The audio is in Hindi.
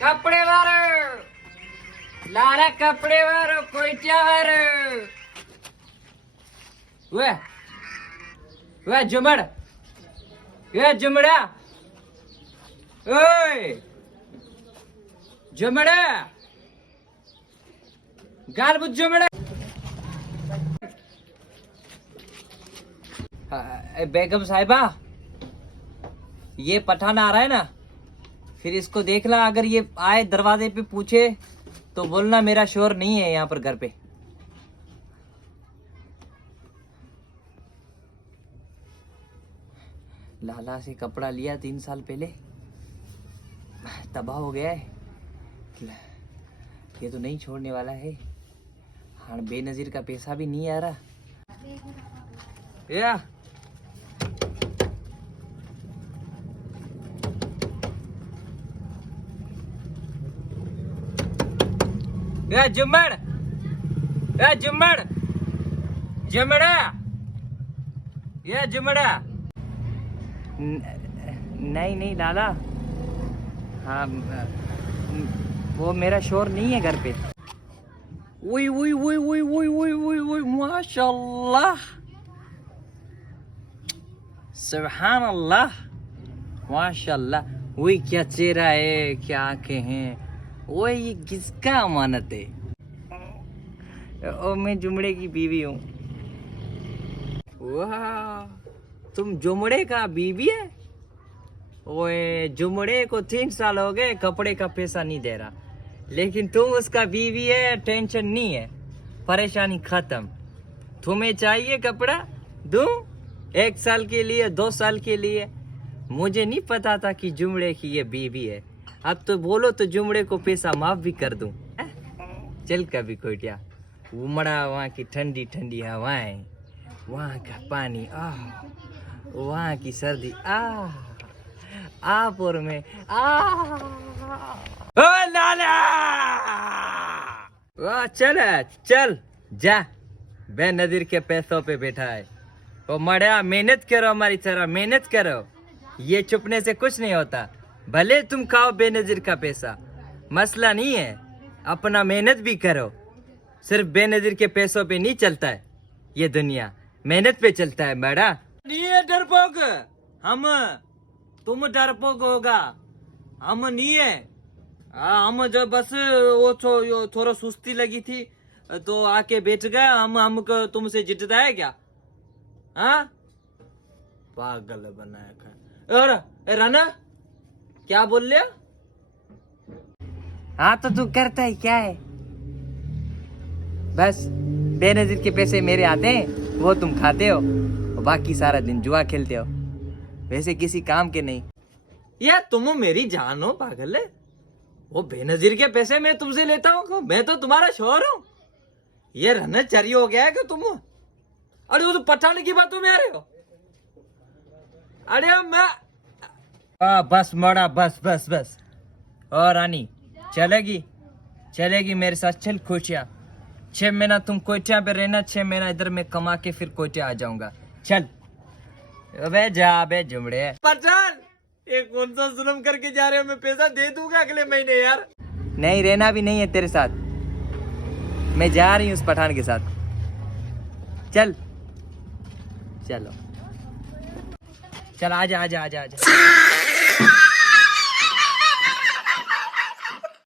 कपड़े वारो लारा कपड़े वारो कोइटिया वारो वे जुमड़ा ओए जुमड़ा गाल बुझ जुमड़ा बेगम साहिबा ये पठान आ रहा है ना, फिर इसको देखना, अगर ये आए दरवाजे पे पूछे तो बोलना मेरा शोर नहीं है यहाँ पर घर पे। लाला से कपड़ा लिया 3 साल पहले, तबाह हो गया है, ये तो नहीं छोड़ने वाला है। हाँ बेनजीर का पैसा भी नहीं आ रहा। जुम्मड़ जुम्मड़ जुमड़ा ये जुमड़ा नहीं लाला, हाँ वो मेरा शोर नहीं है घर पे। उई उई उई उई उई उई उई उई माशाल्लाह सुभान अल्लाह माशाल्लाह। वही क्या चेहरा है, क्या आंखें हैं, वो ये किसका अमानत है? और मैं जुमड़े की बीवी हूँ। वाह तुम जुमड़े का बीवी है? ओए जुमड़े को 3 साल हो गए कपड़े का पैसा नहीं दे रहा, लेकिन तुम उसका बीवी है, टेंशन नहीं है, परेशानी खत्म। तुम्हें चाहिए कपड़ा दूं 1 साल के लिए 2 साल के लिए? मुझे नहीं पता था कि जुमड़े की ये बीवी है। अब तो बोलो तो जुमड़े को पैसा माफ भी कर दूं। चल कभी कोटिया उमड़ा, वहाँ की ठंडी ठंडी हवाएं, वहाँ का पानी, वहाँ की सर्दी, आप और मैं, ओ लाला चल जा, बेनजीर के पैसों पे बैठा है। ओ मड़ा मेहनत करो, हमारी तरह मेहनत करो, ये चुपने से कुछ नहीं होता। भले तुम खाओ बेनजीर का पैसा, मसला नहीं है, अपना मेहनत भी करो। सिर्फ बेनजीर के पैसों पे नहीं चलता है ये दुनिया, मेहनत पे चलता है बड़ा। नहीं है डरपोक हम, तुम डरपोक होगा, हम नहीं है। हम जो बस वो थोड़ा सुस्ती लगी थी तो आके बैठ गए। हमको तुमसे जिटता है क्या? हाँ पागल बनाया खा। और राना क्या बोल लिया? हाँ तो तू करता है क्या है? बस बेनजीर के पैसे मेरे आते हैं, वो तुम खाते हो, और बाकी सारा दिन जुआ खेलते हो, वैसे किसी काम के नहीं। यार तुम मेरी जान हो पागल है, वो बेनजीर के पैसे मैं तुमसे लेता हूँ? मैं तो तुम्हारा शोहर हूँ। ये रहना चरी हो गया है कि तुम? अरे वो तो पठाने की बातों में आ रहे हो। अरे मैं बस मड़ा बस। और रानी चलेगी मेरे साथ, चल कोटिया। 6 महीना तुम कोटिया पे रहना, 6 महीना इधर मैं कमा के फिर कोटिया आ जाऊंगा। चल अबे जा बे जुमड़े। पठान ये कौन सा जुल्म करके जा रहे हो? मैं पैसा दे दूंगा अगले महीने यार। नहीं रहना भी नहीं है तेरे साथ, मैं जा रही हूँ उस पठान के साथ। चलो चल आजा।